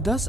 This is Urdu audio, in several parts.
10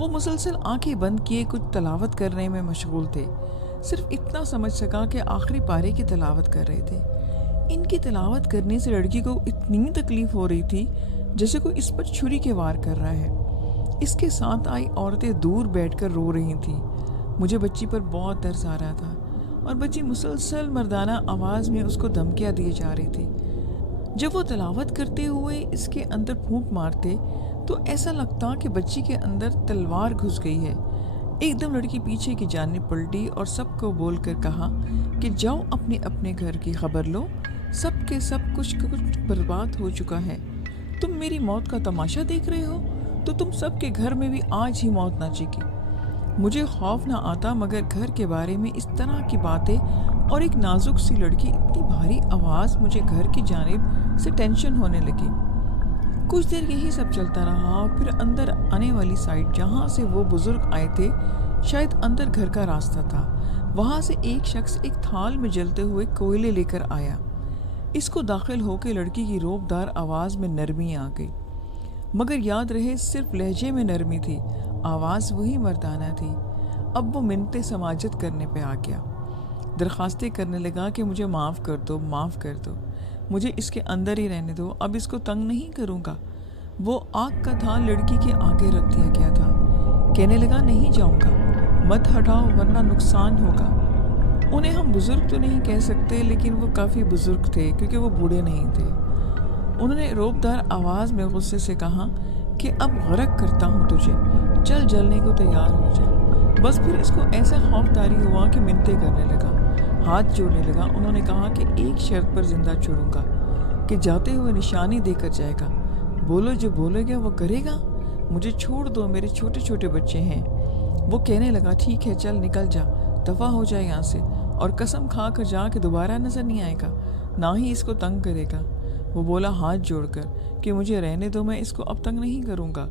وہ مسلسل آنکھیں بند کیے کچھ تلاوت کرنے میں مشغول تھے۔ صرف اتنا سمجھ سکا کہ آخری پارے کی تلاوت کر رہے تھے۔ ان کی تلاوت کرنے سے لڑکی کو اتنی تکلیف ہو رہی تھی جیسے کوئی اس پر چھری کے وار کر رہا ہے۔ اس کے ساتھ آئی عورتیں دور بیٹھ کر رو رہی تھیں۔ مجھے بچی پر بہت ترس آ رہا تھا اور بچی مسلسل مردانہ آواز میں اس کو دھمکیاں دیے جا رہی تھی۔ جب وہ تلاوت کرتے ہوئے اس کے اندر پھونک مارتے تو ایسا لگتا کہ بچی کے اندر تلوار گھس گئی ہے۔ ایک دم لڑکی پیچھے کی جانب پلٹی اور سب کو بول کر کہا کہ جاؤ اپنے اپنے گھر کی خبر لو، سب کے سب کچھ برباد ہو چکا ہے۔ تم میری موت کا تماشا دیکھ رہے ہو تو تم سب کے گھر میں بھی آج ہی موت ناچے گی۔ مجھے خوف نہ آتا مگر گھر کے بارے میں اس طرح کی باتیں اور ایک نازک سی لڑکی اتنی بھاری آواز، مجھے گھر کی جانب سے ٹینشن ہونے لگی۔ کچھ دیر یہی سب چلتا رہا، پھر اندر آنے والی سائڈ جہاں سے وہ بزرگ آئے تھے، شاید اندر گھر کا راستہ تھا، وہاں سے ایک شخص ایک تھال میں جلتے ہوئے کوئلے لے کر آیا۔ اس کو داخل ہو کے لڑکی کی روب دار آواز میں نرمی آ گئی، مگر یاد رہے صرف لہجے میں نرمی تھی، آواز وہی مردانہ تھی۔ اب وہ منتیں سماجت کرنے پہ آ گیا، درخواستیں کرنے لگا کہ مجھے معاف کر دو، معاف کر دو، مجھے اس کے اندر ہی رہنے دو، اب اس کو تنگ نہیں کروں گا۔ وہ آگ کا تھال لڑکی کے آگے رکھ دیا گیا تھا، کہنے لگا نہیں جاؤں گا، مت ہٹاؤ ورنہ نقصان ہوگا۔ انہیں ہم بزرگ تو نہیں کہہ سکتے لیکن وہ کافی بزرگ تھے کیونکہ وہ بوڑھے نہیں تھے۔ انہوں نے روبدار آواز میں غصے سے کہا کہ اب غرق کرتا ہوں تجھے، چل جلنے کو تیار ہو جائے۔ بس پھر اس کو ایسا خوف طاری ہوا کہ منتیں کرنے لگا، ہاتھ جوڑنے لگا۔ انہوں نے کہا کہ ایک شرط پر زندہ چھوڑوں گا کہ جاتے ہوئے نشانی دے کر جائے گا، بولو جو بولے گا وہ کرے گا، مجھے چھوڑ دو، میرے چھوٹے چھوٹے بچے ہیں۔ وہ کہنے لگا ٹھیک ہے چل نکل جا، دفع ہو جائے یہاں سے، اور قسم کھا کر جا کہ دوبارہ نظر نہیں آئے گا، نہ ہی اس کو تنگ کرے گا۔ وہ بولا ہاتھ جوڑ کر کہ مجھے رہنے دو، میں اس کو اب تنگ نہیں کروں گا۔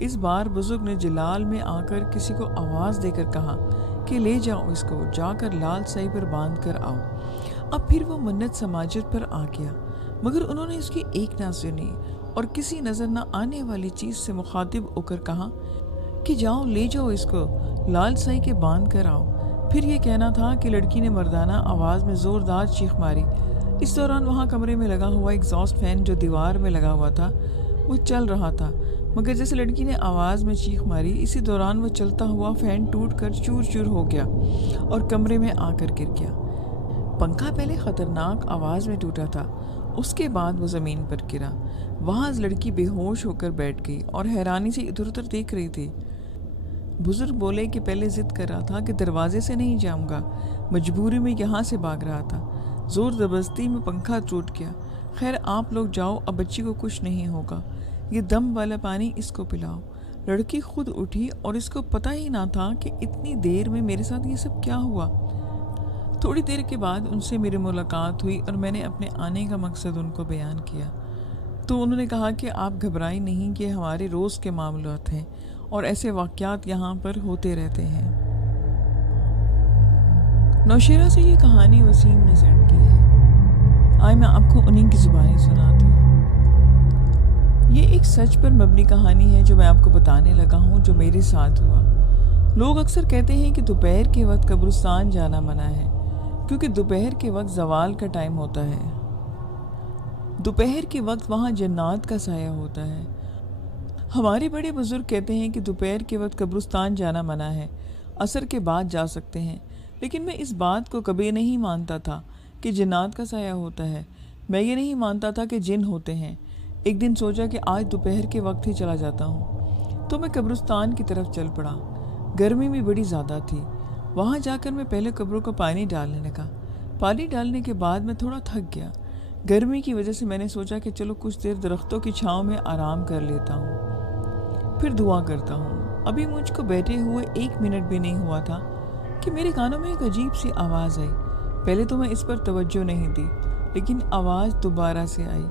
اس بار بزرگ نے جلال میں آ کر کسی کو آواز دے کر کہا کہ لے جاؤ اس کو، جا کر لال سائی پر باندھ کر آؤ۔ اب پھر وہ منت سماجت پر آ گیا، مگر انہوں نے اس کی ایک نہ سنی اور کسی نظر نہ آنے والی چیز سے مخاطب ہو کر کہا کہ جاؤ لے جاؤ اس کو، لال سائی کے باندھ کر آؤ۔ پھر یہ کہنا تھا کہ لڑکی نے مردانہ آواز میں زوردار چیخ ماری۔ اس دوران وہاں کمرے میں لگا ہوا ایگزاسٹ فین جو دیوار میں لگا ہوا تھا وہ چل رہا تھا، مگر جیسے لڑکی نے آواز میں چیخ ماری اسی دوران وہ چلتا ہوا فین ٹوٹ کر چور چور ہو گیا اور کمرے میں آ کر گر گیا۔ پنکھا پہلے خطرناک آواز میں ٹوٹا تھا، اس کے بعد وہ زمین پر گرا۔ وہاں لڑکی بے ہوش ہو کر بیٹھ گئی اور حیرانی سے ادھر ادھر دیکھ رہی تھی۔ بزرگ بولے کہ پہلے ضد کر رہا تھا کہ دروازے سے نہیں جاؤں گا، مجبوری میں یہاں سے بھاگ رہا تھا، زور زبردستی میں پنکھا ٹوٹ گیا۔ خیر آپ لوگ جاؤ، اب بچی کو کچھ نہیں ہوگا، یہ دم والا پانی اس کو پلاؤ۔ لڑکی خود اٹھی اور اس کو پتہ ہی نہ تھا کہ اتنی دیر میں میرے ساتھ یہ سب کیا ہوا۔ تھوڑی دیر کے بعد ان سے میری ملاقات ہوئی اور میں نے اپنے آنے کا مقصد ان کو بیان کیا تو انہوں نے کہا کہ آپ گھبرائیں نہیں، کہ ہمارے روز کے معاملات ہیں اور ایسے واقعات یہاں پر ہوتے رہتے ہیں۔ نوشیرہ سے یہ کہانی وسیم نے سینڈ کی ہے، آئے میں آپ کو انہیں کی زبانی سناتی ہوں۔ یہ ایک سچ پر مبنی کہانی ہے جو میں آپ کو بتانے لگا ہوں، جو میرے ساتھ ہوا۔ لوگ اکثر کہتے ہیں کہ دوپہر کے وقت قبرستان جانا منع ہے کیونکہ دوپہر کے وقت زوال کا ٹائم ہوتا ہے، دوپہر کے وقت وہاں جنات کا سایہ ہوتا ہے۔ ہمارے بڑے بزرگ کہتے ہیں کہ دوپہر کے وقت قبرستان جانا منع ہے، عصر کے بعد جا سکتے ہیں، لیکن میں اس بات کو کبھی نہیں مانتا تھا کہ جنات کا سایہ ہوتا ہے، میں یہ نہیں مانتا تھا کہ جن ہوتے ہیں۔ ایک دن سوچا کہ آج دوپہر کے وقت ہی چلا جاتا ہوں، تو میں قبرستان کی طرف چل پڑا۔ گرمی بھی بڑی زیادہ تھی۔ وہاں جا کر میں پہلے قبروں کو پانی ڈالنے لگا۔ پانی ڈالنے کے بعد میں تھوڑا تھک گیا، گرمی کی وجہ سے میں نے سوچا کہ چلو کچھ دیر درختوں کی چھاؤں میں آرام کر لیتا ہوں، پھر دعا کرتا ہوں۔ ابھی مجھ کو بیٹھے ہوئے 1 منٹ بھی نہیں ہوا تھا کہ میرے کانوں میں ایک عجیب سی آواز آئی۔ پہلے تو میں اس پر توجہ نہیں دی، لیکن آواز دوبارہ سے آئی،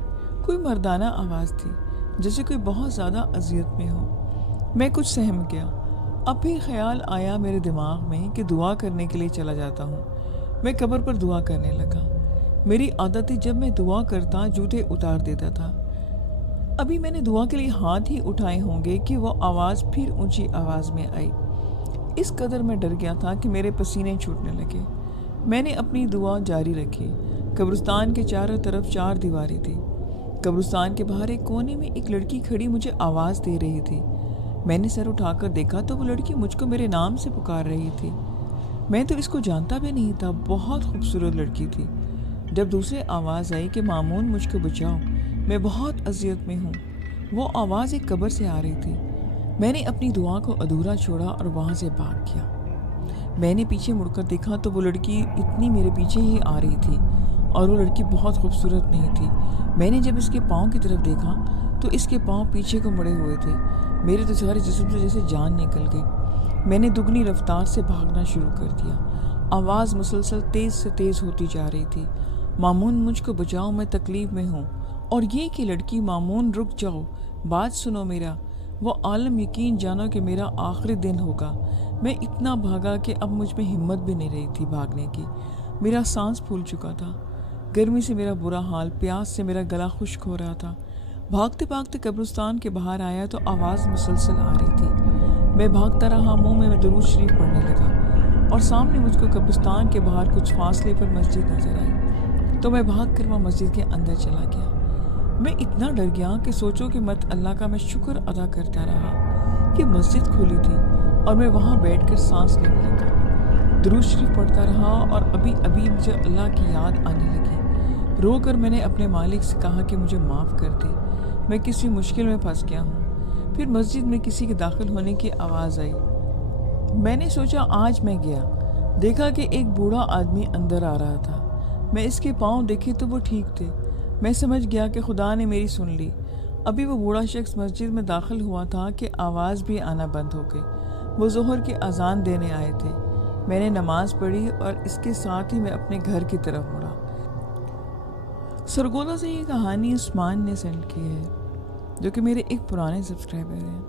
کوئی مردانہ آواز تھی، جیسے کوئی بہت زیادہ اذیت میں ہو۔ میں کچھ سہم گیا۔ اب پھر خیال آیا میرے دماغ میں کہ دعا کرنے کے لیے چلا جاتا ہوں۔ میں قبر پر دعا کرنے لگا۔ میری عادت تھی جب میں دعا کرتا جوتے اتار دیتا تھا۔ ابھی میں نے دعا کے لیے ہاتھ ہی اٹھائے ہوں گے کہ وہ آواز پھر اونچی آواز میں آئی۔ اس قدر میں ڈر گیا تھا کہ میرے پسینے چھوٹنے لگے۔ میں نے اپنی دعا جاری رکھی۔ قبرستان کے چاروں طرف 4 دیواریں تھی۔ قبرستان کے باہر ایک کونے میں ایک لڑکی کھڑی مجھے آواز دے رہی تھی۔ میں نے سر اٹھا کر دیکھا تو وہ لڑکی مجھ کو میرے نام سے پکار رہی تھی۔ میں تو اس کو جانتا بھی نہیں تھا، بہت خوبصورت لڑکی تھی۔ جب دوسری آواز آئی کہ مامون مجھ کو بچاؤ، میں بہت اذیت میں ہوں، وہ آواز ایک قبر سے آ رہی تھی۔ میں نے اپنی دعا کو ادھورا چھوڑا اور وہاں سے بھاگ گیا۔ میں نے پیچھے مڑ کر دیکھا تو وہ لڑکی اتنی میرے پیچھے ہی آ رہی تھی، اور وہ لڑکی بہت خوبصورت نہیں تھی۔ میں نے جب اس کے پاؤں کی طرف دیکھا تو اس کے پاؤں پیچھے کو مڑے ہوئے تھے۔ میرے تو سارے جسم سے جیسے جان نکل گئی۔ میں نے دگنی رفتار سے بھاگنا شروع کر دیا۔ آواز مسلسل تیز سے تیز ہوتی جا رہی تھی، مامون مجھ کو بچاؤ، میں تکلیف میں ہوں۔ اور یہ کہ لڑکی، مامون رک جاؤ، بات سنو میرا، وہ عالم یقین جانو کہ میرا آخری دن ہوگا۔ میں اتنا بھاگا کہ اب مجھ میں ہمت بھی نہیں رہی تھی بھاگنے کی۔ میرا سانس پھول چکا تھا، گرمی سے میرا برا حال، پیاس سے میرا گلا خشک ہو رہا تھا۔ بھاگتے بھاگتے قبرستان کے باہر آیا تو آواز مسلسل آ رہی تھی۔ میں بھاگتا رہا، منہ میں درود شریف پڑھنے لگا، اور سامنے مجھ کو قبرستان کے باہر کچھ فاصلے پر مسجد نظر آئی تو میں بھاگ کر وہ مسجد کے اندر چلا گیا۔ میں اتنا ڈر گیا کہ سوچو کہ مت اللہ کا میں شکر ادا کرتا رہا کہ مسجد کھلی تھی اور میں وہاں بیٹھ کر سانس لینے لگا۔ درود شریف پڑھتا رہا اور ابھی مجھے اللہ کی یاد آنے لگی۔ رو کر میں نے اپنے مالک سے کہا کہ مجھے معاف کر دے، میں کسی مشکل میں پھنس گیا ہوں۔ پھر مسجد میں کسی کے داخل ہونے کی آواز آئی۔ میں نے سوچا آج میں گیا، دیکھا کہ ایک بوڑھا آدمی اندر آ رہا تھا۔ میں اس کے پاؤں دیکھے تو وہ ٹھیک تھے۔ میں سمجھ گیا کہ خدا نے میری سن لی۔ ابھی وہ بوڑھا شخص مسجد میں داخل ہوا تھا کہ آواز بھی آنا بند ہو گئی۔ وہ ظہر کی اذان دینے آئے تھے۔ میں نے نماز پڑھی اور اس کے ساتھ ہی میں اپنے گھر کی طرف مڑا۔ سرگودا سے یہ کہانی عثمان نے سینڈ کی ہے، جو کہ میرے ایک پرانے سبسکرائبر ہیں۔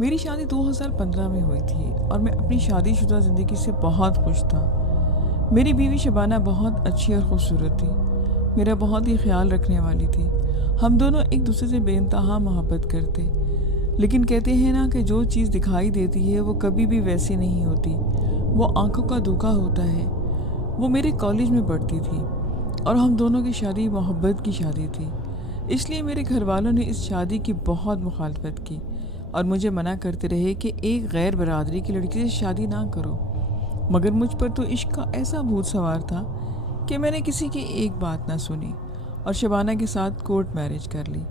میری شادی 2015 میں ہوئی تھی اور میں اپنی شادی شدہ زندگی سے بہت خوش تھا۔ میری بیوی شبانہ بہت اچھی اور خوبصورت تھی، میرا بہت ہی خیال رکھنے والی تھی۔ ہم دونوں ایک دوسرے سے بے انتہا محبت کرتے، لیکن کہتے ہیں نا کہ جو چیز دکھائی دیتی ہے وہ کبھی بھی ویسی نہیں ہوتی، وہ آنکھوں کا دھوکا ہوتا ہے۔ وہ میرے کالج میں پڑھتی تھی اور ہم دونوں کی شادی محبت کی شادی تھی، اس لیے میرے گھر والوں نے اس شادی کی بہت مخالفت کی اور مجھے منع کرتے رہے کہ ایک غیر برادری کی لڑکی سے شادی نہ کرو۔ مگر مجھ پر تو عشق کا ایسا بھوت سوار تھا کہ میں نے کسی کی ایک بات نہ سنی اور شبانہ کے ساتھ کورٹ میرج کر لی۔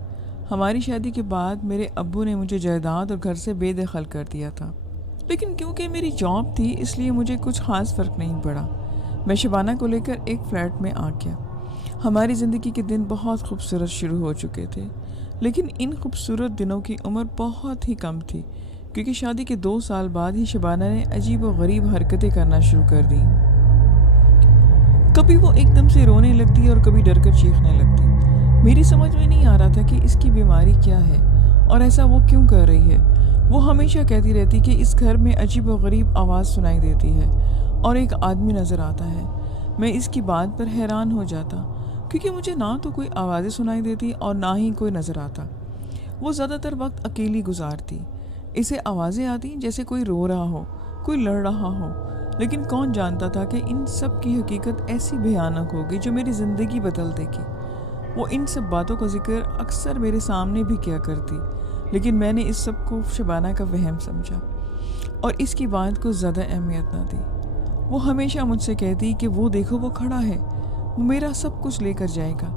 ہماری شادی کے بعد میرے ابو نے مجھے جائیداد اور گھر سے بے دخل کر دیا تھا، لیکن کیونکہ میری جاب تھی اس لیے مجھے کچھ خاص فرق نہیں پڑا۔ میں شبانہ کو لے کر ایک فلیٹ میں آ گیا۔ ہماری زندگی کے دن بہت خوبصورت شروع ہو چکے تھے، لیکن ان خوبصورت دنوں کی عمر بہت ہی کم تھی، کیونکہ شادی کے 2 سال بعد ہی شبانہ نے عجیب و غریب حرکتیں کرنا شروع کر دیں۔ کبھی وہ ایک دم سے رونے لگتی اور کبھی ڈر کر چیخنے لگتی۔ میری سمجھ میں نہیں آ رہا تھا کہ اس کی بیماری کیا ہے اور ایسا وہ کیوں کر رہی ہے۔ وہ ہمیشہ کہتی رہتی کہ اس گھر میں عجیب و غریب آواز سنائی دیتی ہے اور ایک آدمی نظر آتا ہے۔ میں اس کی بات پر حیران ہو جاتا، کیونکہ مجھے نہ تو کوئی آوازیں سنائی دیتی اور نہ ہی کوئی نظر آتا۔ وہ زیادہ تر وقت اکیلی گزارتی۔ اسے آوازیں آتی جیسے کوئی رو رہا ہو، کوئی لڑ رہا ہو، لیکن کون جانتا تھا کہ ان سب کی حقیقت ایسی بھیانک ہوگی جو میری زندگی بدل دے گی۔ وہ ان سب باتوں کا ذکر اکثر میرے سامنے بھی کیا کرتی، لیکن میں نے اس سب کو شبانہ کا وہم سمجھا اور اس کی بات کو زیادہ اہمیت نہ دی۔ وہ ہمیشہ مجھ سے کہتی کہ وہ دیکھو وہ کھڑا ہے، وہ میرا سب کچھ لے کر جائے گا۔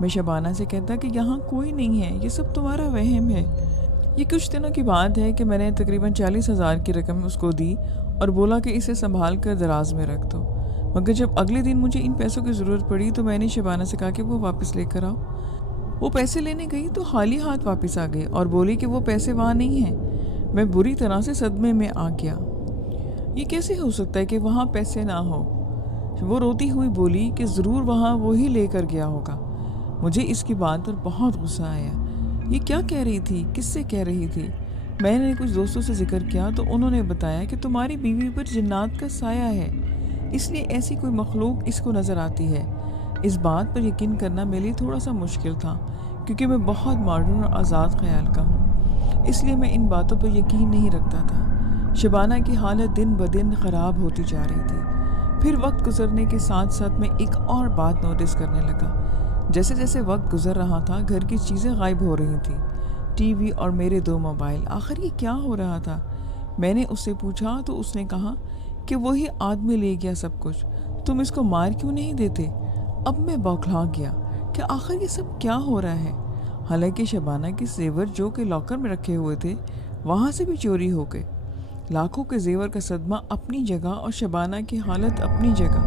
میں شبانہ سے کہتا کہ یہاں کوئی نہیں ہے، یہ سب تمہارا وہم ہے۔ یہ کچھ دنوں کی بات ہے کہ میں نے تقریباً 40,000 کی رقم اس کو دی اور بولا کہ اسے سنبھال کر دراز میں رکھ دو۔ مگر جب اگلے دن مجھے ان پیسوں کی ضرورت پڑی تو میں نے شبانہ سے کہا کہ وہ واپس لے کر آؤ۔ وہ پیسے لینے گئی تو خالی ہاتھ واپس آ گئی اور بولی کہ وہ پیسے وہاں نہیں ہیں۔ میں بری طرح سے صدمے میں آ گیا۔ یہ کیسے ہو سکتا ہے کہ وہاں پیسے نہ ہو؟ وہ روتی ہوئی بولی کہ ضرور وہاں وہی لے کر گیا ہوگا۔ مجھے اس کی بات پر بہت غصہ آیا۔ یہ کیا کہہ رہی تھی؟ کس سے کہہ رہی تھی؟ میں نے کچھ دوستوں سے ذکر کیا تو انہوں نے بتایا کہ تمہاری بیوی پر جنات کا سایہ ہے، اس لیے ایسی کوئی مخلوق اس کو نظر آتی ہے۔ اس بات پر یقین کرنا میرے لیے تھوڑا سا مشکل تھا، کیونکہ میں بہت ماڈرن اور آزاد خیال کا ہوں، اس لیے میں ان باتوں پر یقین نہیں رکھتا تھا۔ شبانہ کی حالت دن بدن خراب ہوتی جا رہی تھی۔ پھر وقت گزرنے کے ساتھ ساتھ میں ایک اور بات نوٹس کرنے لگا۔ جیسے جیسے وقت گزر رہا تھا گھر کی چیزیں غائب ہو رہی تھیں، ٹی وی اور میرے 2 موبائل۔ آخر یہ کیا ہو رہا تھا؟ میں نے اس سے پوچھا تو اس نے کہا کہ وہی آدمی لے گیا سب کچھ، تم اس کو مار کیوں نہیں دیتے؟ اب میں بوکھلا گیا کہ آخر یہ سب کیا ہو رہا ہے۔ حالانکہ شبانہ کے زیور جو کہ لاکر میں رکھے ہوئے تھے وہاں سے بھی چوری ہو گئے۔ لاکھوں کے زیور کا صدمہ اپنی جگہ اور شبانہ کی حالت اپنی جگہ،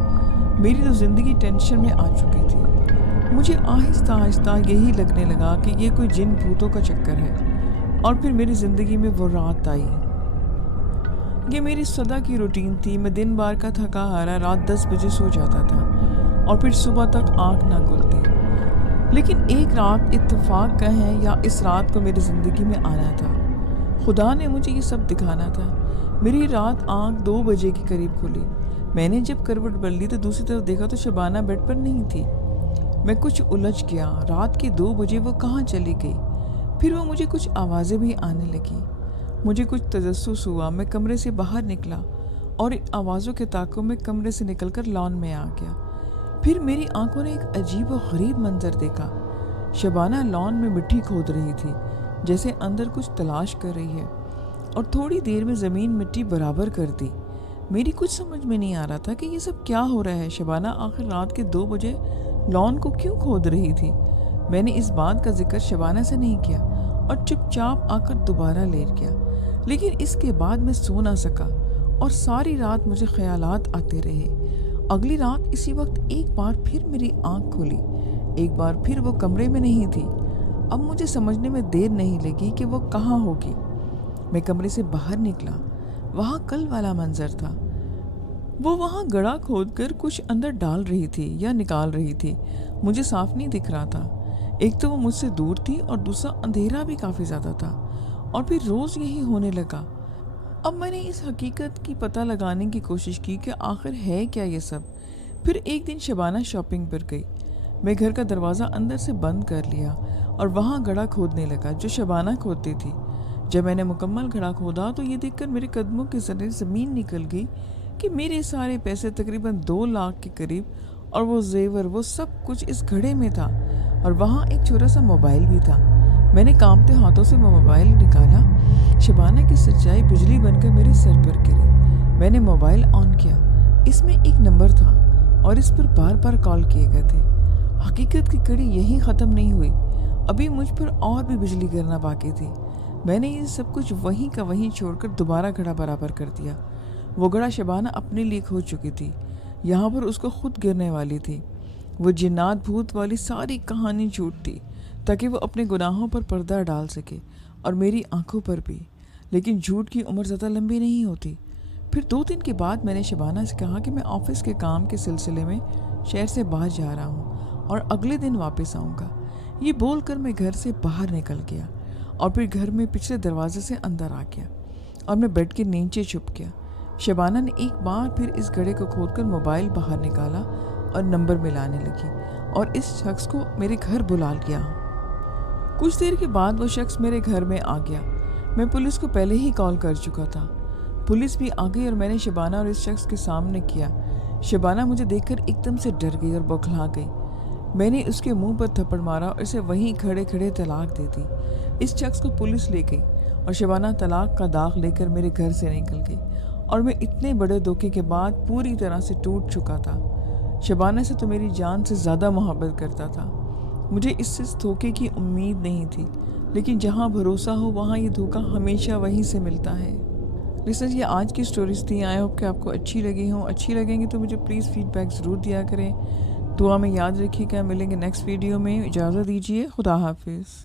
میری تو زندگی ٹینشن میں آ چکی تھی۔ مجھے آہستہ آہستہ یہی لگنے لگا کہ یہ کوئی جن بھوتوں کا چکر ہے۔ اور پھر میری زندگی میں وہ رات آئی۔ یہ میری سدا کی روٹین تھی۔ میں دن بار کا تھکا ہارا رات 10 بجے سو جاتا تھا اور پھر صبح تک آنکھ نہ کھلتی۔ لیکن ایک رات اتفاق کہیں یا اس رات کو میری زندگی میں آنا تھا۔ خدا نے مجھے یہ سب دکھانا تھا۔ میری رات آنکھ 2 بجے کے قریب کھلی۔ میں نے جب کروٹ بدلی تو دوسری طرف دیکھا تو شبانہ بیڈ پر نہیں تھی۔ میں کچھ الجھ گیا، رات کے 2 بجے وہ کہاں چلی گئی؟ پھر وہ مجھے کچھ آوازیں بھی آنے لگیں۔ مجھے کچھ تجسس ہوا۔ میں کمرے سے باہر نکلا اور آوازوں کے تعاقب میں کمرے سے نکل کر لان میں آ گیا۔ پھر میری آنکھوں نے ایک عجیب و غریب منظر دیکھا۔ شبانہ لان میں مٹی کھود رہی تھی، جیسے اندر کچھ تلاش کر رہی ہے، اور تھوڑی دیر میں زمین مٹی برابر کر دی۔ میری کچھ سمجھ میں نہیں آ رہا تھا کہ یہ سب کیا ہو رہا ہے۔ شبانہ آخر رات کے 2 بجے لان کو کیوں کھود رہی تھی؟ میں نے اس بات کا ذکر شبانہ سے نہیں کیا اور چپ چاپ آ کر دوبارہ لیٹ گیا۔ لیکن اس کے بعد میں سو نہ سکا اور ساری رات مجھے خیالات آتے رہے۔ اگلی رات اسی وقت ایک بار پھر میری آنکھ کھلی، ایک بار پھر وہ کمرے میں نہیں تھی۔ اب مجھے سمجھنے میں دیر نہیں لگی کہ وہ کہاں ہوگی۔ میں کمرے سے باہر نکلا، وہاں کل والا منظر تھا۔ وہ وہاں گڑھا کھود کر کچھ اندر ڈال رہی تھی یا نکال رہی تھی، مجھے صاف نہیں دکھ رہا تھا۔ ایک تو وہ مجھ سے دور تھی اور دوسرا اندھیرا بھی کافی زیادہ تھا، اور پھر روز یہی ہونے لگا۔ اب میں نے اس حقیقت کی پتہ لگانے کی کوشش کی کہ آخر ہے کیا یہ سب۔ پھر ایک دن شبانہ شاپنگ پر گئی۔ میں گھر کا دروازہ اندر سے بند کر لیا اور وہاں گڑھا کھودنے لگا جو شبانہ کھودتی تھی۔ جب میں نے مکمل گڑھا کھودا تو یہ دیکھ کر میرے قدموں کے ذریعے زمین نکل گئی کہ میرے سارے پیسے تقریباً 2 لاکھ کے قریب اور وہ زیور، وہ سب کچھ اس گھڑے میں تھا، اور وہاں ایک چھوٹا سا موبائل بھی تھا۔ میں نے کانپتے ہاتھوں سے وہ موبائل نکالا۔ شبانہ کی سچائی بجلی بن کر میرے سر پر گری۔ میں نے موبائل آن کیا، اس میں ایک نمبر تھا اور اس پر بار بار کال کیے گئے تھے۔ حقیقت کی کڑی یہی ختم نہیں ہوئی، ابھی مجھ پر اور بھی بجلی گرنا باقی تھی۔ میں نے یہ سب کچھ وہیں کا وہیں چھوڑ کر دوبارہ گھڑا برابر کر دیا۔ وہ گھڑا شبانہ اپنے لیے کھو چکی تھی، یہاں پر اس کو خود گرنے والی تھی۔ وہ جنات بھوت والی ساری کہانی جھوٹ تھی تاکہ وہ اپنے گناہوں پر پردہ ڈال سکے اور میری آنکھوں پر بھی۔ لیکن جھوٹ کی عمر زیادہ لمبی نہیں ہوتی۔ پھر 2 دن کے بعد میں نے شبانہ سے کہا کہ میں آفس کے کام کے سلسلے میں شہر سے باہر جا رہا ہوں اور اگلے دن واپس آؤں گا۔ یہ بول کر میں گھر سے باہر نکل گیا اور پھر گھر میں پچھلے دروازے سے اندر آ گیا اور میں بیڈ کے نیچے چھپ گیا۔ شبانہ نے ایک بار پھر اس گڑھے کو کھود کر موبائل باہر نکالا اور نمبر ملانے لگی اور اس شخص کو میرے گھر بلا لیا۔ کچھ دیر کے بعد وہ شخص میرے گھر میں آ گیا۔ میں پولیس کو پہلے ہی کال کر چکا تھا۔ پولیس بھی آ گئی اور میں نے شبانہ اور اس شخص کے سامنے کیا۔ شبانہ مجھے دیکھ کر ایک دم سے ڈر گئی اور بوکھلا گئی۔ میں نے اس کے منہ پر تھپڑ مارا اور اسے وہیں کھڑے کھڑے طلاق دے دی۔ اس شخص کو پولیس لے گئی اور شبانہ طلاق کا داغ لے کر میرے گھر سے نکل گئی، اور میں اتنے بڑے دھوکے کے بعد پوری طرح سے ٹوٹ چکا تھا۔ شبانہ سے تو میری جان سے زیادہ محبت کرتا تھا۔ مجھے اس سے دھوکے کی امید نہیں تھی، لیکن جہاں بھروسہ ہو وہاں یہ دھوکہ ہمیشہ وہیں سے ملتا ہے۔ لسنرز، یہ آج کی سٹوریز تھیں۔ آئی ہوپ کہ آپ کو اچھی لگی ہوں۔ اچھی لگیں گی تو مجھے پلیز فیڈ بیک ضرور دیا کریں۔ دعا میں یاد رکھیے گا۔ ملیں گے نیکسٹ ویڈیو میں۔ اجازت دیجیے۔ خدا حافظ۔